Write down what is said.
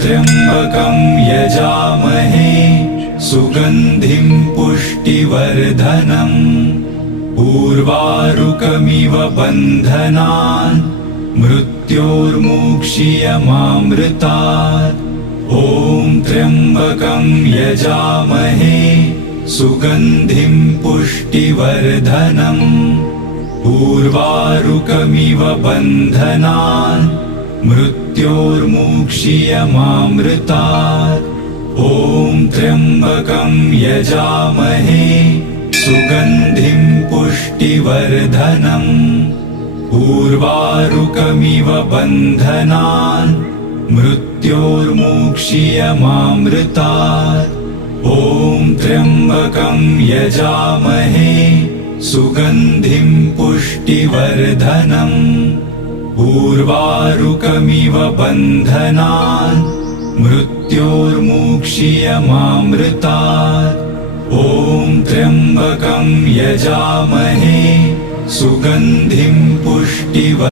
त्र्यम्बकं यजामहे सुगन्धिं पुष्टिवर्धनम् उर्वारुकमिव बन्धनान् मृत्योर्मुक्षीयमामृतात्। ॐ त्र्यम्बकं यजामहे सुगन्धिं पुष्टिवर्धनम् उर्वारुकमिव बन्धनान् मृत्योर्मुक्षीयमामृतात्। ॐ त्र्यम्बकं यजामहे सुगन्धिं पुष्टिवर्धनम् उर्वारुकमिव बन्धनान् मृत्योर्मुक्षीयमामृतात्। ॐ त्र्यम्बकं यजामहे सुगन्धिं पुष्टिवर्धनम् उर्वारुकमिव बन्धनान् मृत्योर्मुक्षीयमामृतात्। ॐ त्र्यम्बकं यजामहे सुगन्धिं पुष्टिवर्धनम्